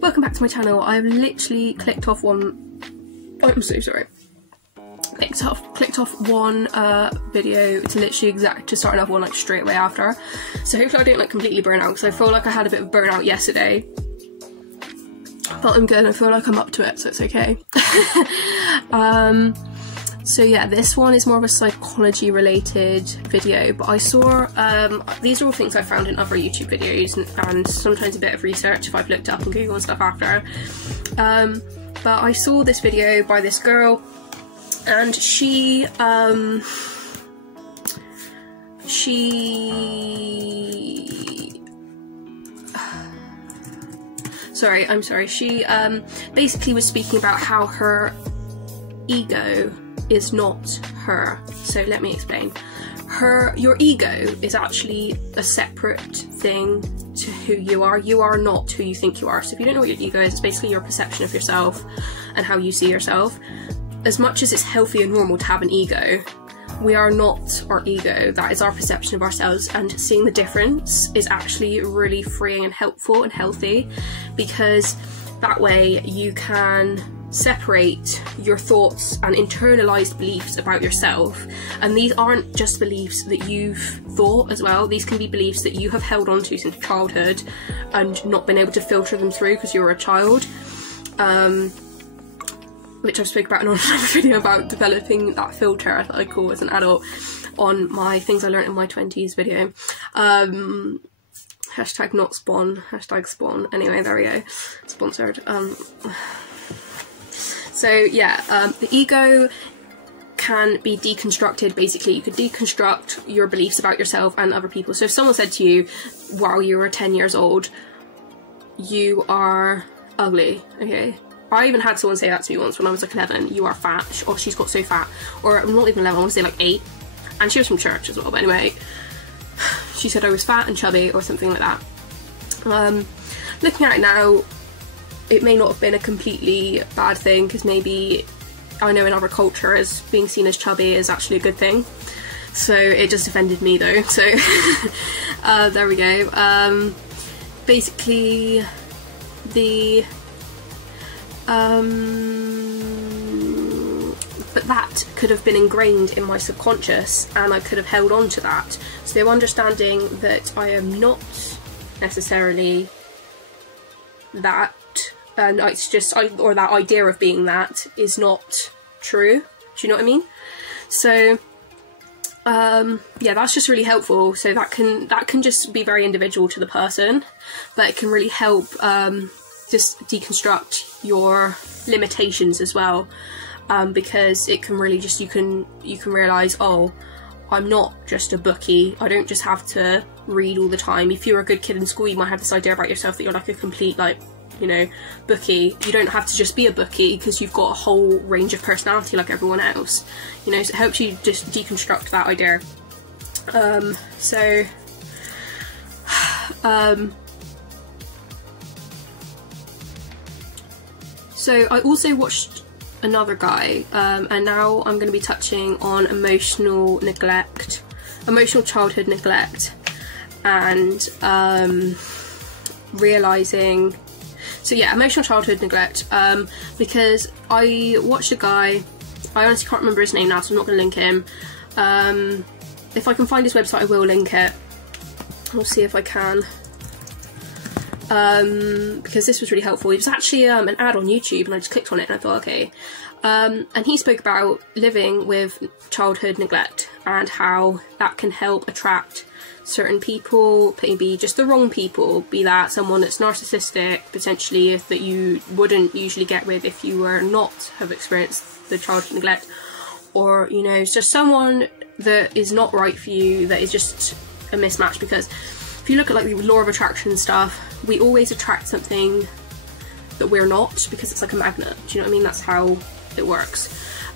Welcome back to my channel. I've literally clicked off one... Oh, I'm so sorry. Clicked off one video to literally to start another one like straight away after. So hopefully I don't like completely burn out, because I feel like I had a bit of burnout yesterday. But I'm good. I feel like I'm up to it, so it's okay. So yeah, this one is more of a psychology related video, but I saw, these are all things I found in other YouTube videos and sometimes a bit of research if I've looked up on Google and stuff after. But I saw this video by this girl, and she basically was speaking about how her ego is not her. So let me explain. Your ego is actually a separate thing to who you are. You are not who you think you are. So if you don't know what your ego is, it's basically your perception of yourself and how you see yourself. As much as it's healthy and normal to have an ego, we are not our ego. That is our perception of ourselves, and seeing the difference is actually really freeing and helpful and healthy, because that way you can separate your thoughts and internalized beliefs about yourself. And these aren't just beliefs that you've thought as well, these can be beliefs that you have held on to since childhood and not been able to filter them through because you were a child, which I've spoken about in another video about developing that filter that I call as an adult on my things I learned in my 20s video. Hashtag not spawn, hashtag spawn. Anyway, there we go, sponsored. So yeah, the ego can be deconstructed. Basically, you could deconstruct your beliefs about yourself and other people. So if someone said to you while you were 10 years old, you are ugly, okay? I even had someone say that to me once when I was like 11, you are fat, or she's got so fat, or I'm not even 11, I want to say like 8, and she was from church as well, but anyway, she said I was fat and chubby or something like that. Looking at it now, it may not have been a completely bad thing, because maybe, I know in other cultures, being seen as chubby is actually a good thing. So it just offended me though, so there we go. Basically, but that could have been ingrained in my subconscious, and I could have held on to that. So understanding that I am not necessarily that, and it's just, or that idea of being that is not true. Do you know what I mean? So yeah, that's just really helpful. So that can just be very individual to the person, but it can really help just deconstruct your limitations as well, because it can really just, you can realize, oh, I'm not just a bookie. I don't just have to read all the time. If you're a good kid in school, you might have this idea about yourself that you're like a complete, like, you know, bookie. You don't have to just be a bookie, because you've got a whole range of personality like everyone else, you know. So it helps you just deconstruct that idea. So I also watched another guy, and now I'm going to be touching on emotional childhood neglect, and realising, so yeah, emotional childhood neglect, because I watched a guy, I honestly can't remember his name now, so I'm not going to link him. If I can find his website, I will link it. I'll see if I can. Because this was really helpful. It was actually an ad on YouTube, and I just clicked on it and I thought, okay. And he spoke about living with childhood neglect and how that can help attract certain people, maybe just the wrong people, be that someone that's narcissistic, potentially, that you wouldn't usually get with if you were not have experienced the childhood neglect, or, you know, it's just someone that is not right for you, that is just a mismatch. Because if you look at like the law of attraction stuff, we always attract something that we're not, because it's like a magnet. Do you know what I mean? That's how it works.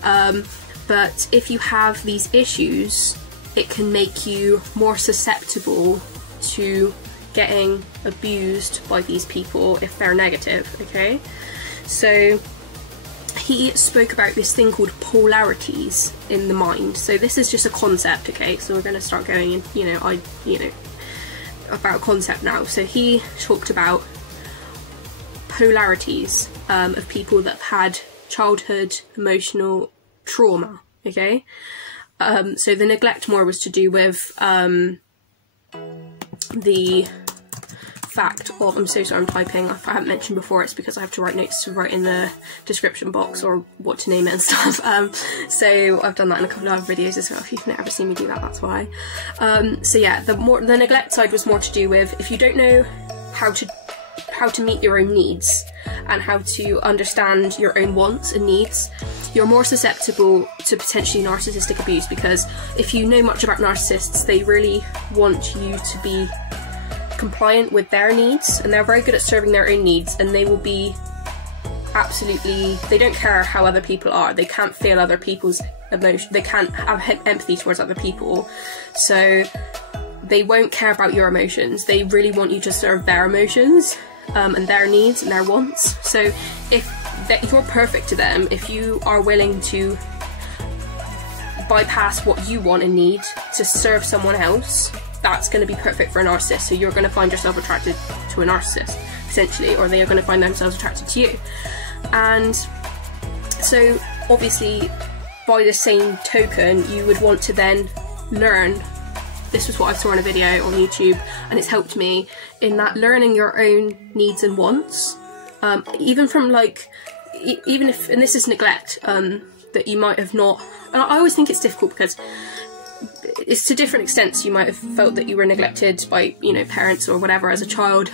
But if you have these issues, it can make you more susceptible to getting abused by these people if they're negative, okay? So he spoke about this thing called polarities in the mind. So this is just a concept, okay? So we're going to start going in, about concept now. So he talked about polarities of people that have had childhood emotional trauma, okay? So the neglect more was to do with the fact of, I'm so sorry I'm typing, I haven't mentioned before, it's because I have to write notes to write in the description box or what to name it and stuff. So I've done that in a couple of other videos as well. If you've never seen me do that, that's why. So yeah, the neglect side was more to do with, if you don't know how to meet your own needs and how to understand your own wants and needs, you're more susceptible to potentially narcissistic abuse, because if you know much about narcissists, they really want you to be compliant with their needs, and they're very good at serving their own needs, and they will be absolutely, they don't care how other people are, they can't feel other people's emotion, they can't have empathy towards other people, so they won't care about your emotions. They really want you to serve their emotions and their needs and their wants. So if you're perfect to them, if you are willing to bypass what you want and need to serve someone else, that's going to be perfect for a narcissist. So you're going to find yourself attracted to a narcissist, essentially, or they are going to find themselves attracted to you. And so obviously, by the same token, you would want to then learn. This was what I saw in a video on YouTube, and it's helped me in that learning your own needs and wants, even from like, even if, and this is neglect, that you might have not, and I always think it's difficult because it's to different extents. You might have felt that you were neglected by, you know, parents or whatever as a child,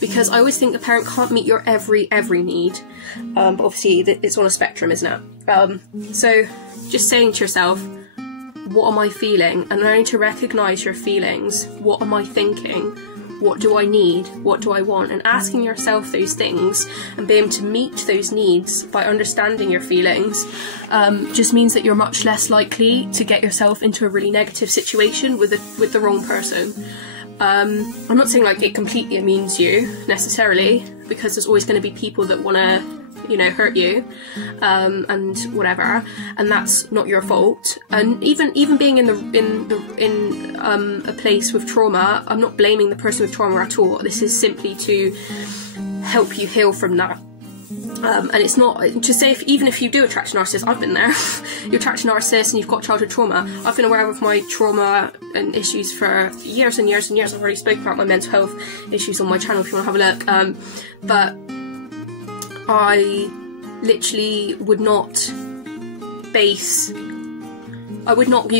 because I always think a parent can't meet your every need, but obviously it's on a spectrum, isn't it? So just saying to yourself, what am I feeling? And learning to recognise your feelings. What am I thinking? What do I need? What do I want? And asking yourself those things and being able to meet those needs by understanding your feelings just means that you're much less likely to get yourself into a really negative situation with the wrong person. I'm not saying like it completely immunes you necessarily, because there's always going to be people that want to, you know, hurt you and whatever, and that's not your fault. And even being in a place with trauma, I'm not blaming the person with trauma at all. This is simply to help you heal from that. And it's not to say, even if you do attract a narcissist, I've been there. You attract a narcissist and you've got childhood trauma. I've been aware of my trauma and issues for years and years and years. I've already spoken about my mental health issues on my channel if you want to have a look. But I literally would not use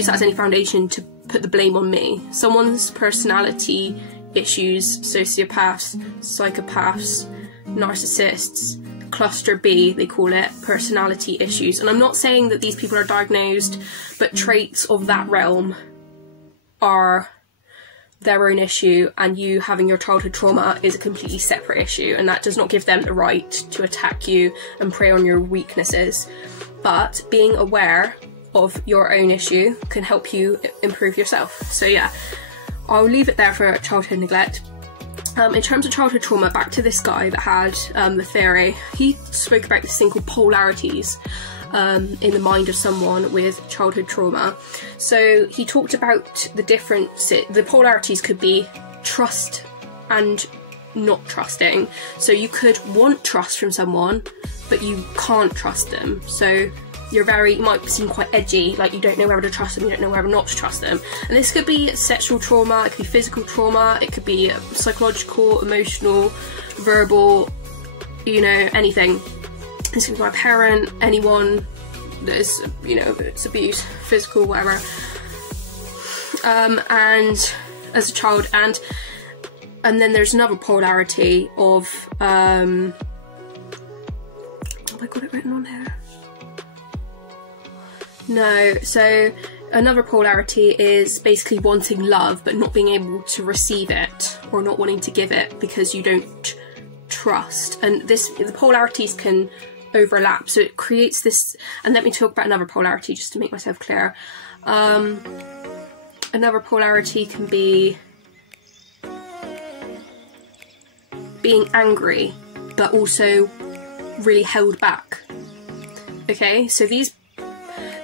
that as any foundation to put the blame on me. Someone's personality issues, sociopaths, psychopaths, narcissists, cluster B, they call it, personality issues. And I'm not saying that these people are diagnosed, but traits of that realm are their own issue, and you having your childhood trauma is a completely separate issue, and that does not give them the right to attack you and prey on your weaknesses. But being aware of your own issue can help you improve yourself. So yeah, I'll leave it there for childhood neglect. In terms of childhood trauma, back to this guy that had the theory, he spoke about this thing called polarities in the mind of someone with childhood trauma. So he talked about the polarities could be trust and not trusting. So you could want trust from someone, but you can't trust them. So you might seem quite edgy, like you don't know whether to trust them, you don't know whether not to trust them. And this could be sexual trauma, it could be physical trauma, it could be psychological, emotional, verbal, you know, anything. This could be my parent, anyone that is, you know, it's abuse, physical, whatever. And as a child, and then there's another polarity of, have I got it written on here? No, so another polarity is basically wanting love but not being able to receive it, or not wanting to give it because you don't trust. And the polarities can overlap, so it creates this. And let me talk about another polarity just to make myself clear. Another polarity can be being angry but also really held back. Okay, so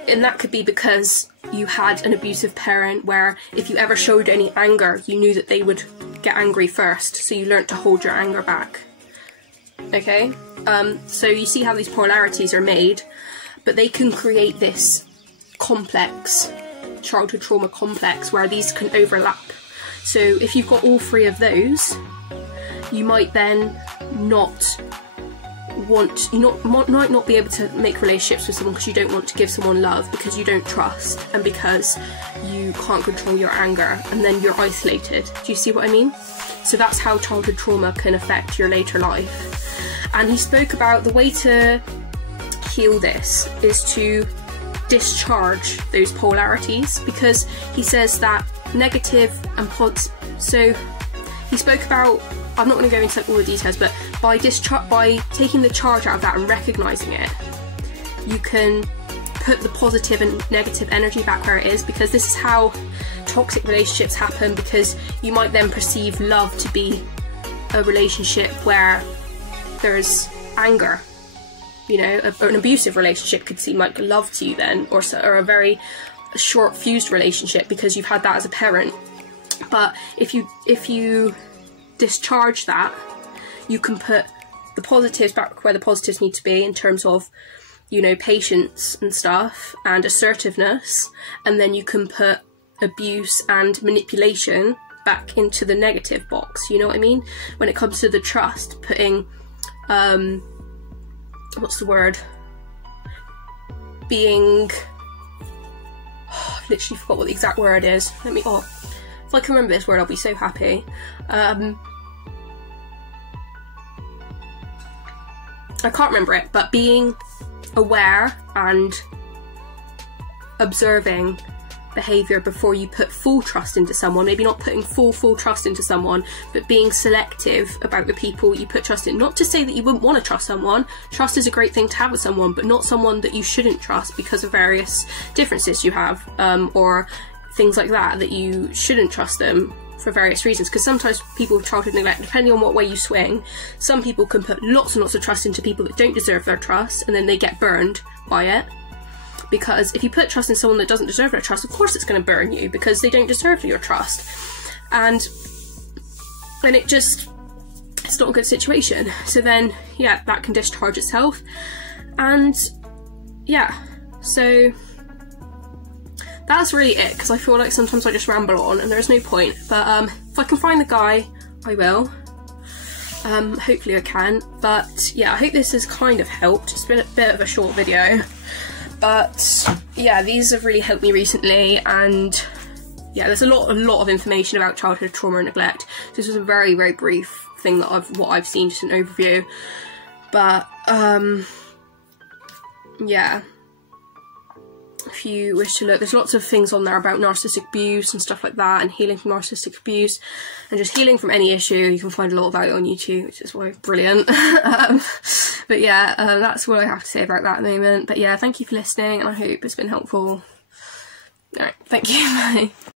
and that could be because you had an abusive parent where if you ever showed any anger, you knew that they would get angry first, so you learnt to hold your anger back. okay? So you see how these polarities are made, but they can create this complex, childhood trauma complex, where these can overlap. So if you've got all three of those, you might then might not be able to make relationships with someone because you don't want to give someone love, because you don't trust, and because you can't control your anger, and then you're isolated. Do you see what I mean? So that's how childhood trauma can affect your later life. And he spoke about the way to heal this is to discharge those polarities, because he says that negative and so he spoke about, I'm not going to go into all the details, but by taking the charge out of that and recognising it, you can put the positive and negative energy back where it is, because this is how toxic relationships happen, because you might then perceive love to be a relationship where there's anger. You know, an abusive relationship could seem like love to you then, or a very short fused relationship because you've had that as a parent. But if you discharge that, you can put the positives back where the positives need to be in terms of, you know, patience and stuff and assertiveness, and then you can put abuse and manipulation back into the negative box. You know what I mean? When it comes to the trust, putting what's the word? Being... Oh, I literally forgot what the exact word is. If I can remember this word, I'll be so happy. I can't remember it, but being aware and observing behaviour before you put full trust into someone. Maybe not putting full trust into someone, but being selective about the people you put trust in. Not to say that you wouldn't want to trust someone. Trust is a great thing to have with someone, but not someone that you shouldn't trust because of various differences you have, or things like that you shouldn't trust them for various reasons. Because sometimes people with childhood neglect, depending on what way you swing, some people can put lots and lots of trust into people that don't deserve their trust, and then they get burned by it. Because if you put trust in someone that doesn't deserve their trust, of course it's going to burn you, because they don't deserve your trust. And it's not a good situation. So then, yeah, that can discharge itself. And yeah, so that's really it, because I feel like sometimes I just ramble on and there is no point. But if I can find the guy, I will. Hopefully I can. But yeah, I hope this has kind of helped. It's been a bit of a short video. But yeah, these have really helped me recently, and yeah, there's a lot of information about childhood trauma and neglect. This was a very, very brief thing that what I've seen, just an overview. But yeah, if you wish to look, there's lots of things on there about narcissistic abuse and stuff like that, and healing from narcissistic abuse, and just healing from any issue. You can find a lot about it on YouTube, which is why brilliant. But yeah, that's what I have to say about that at the moment. But yeah, thank you for listening, and I hope it's been helpful. Alright, thank you, bye.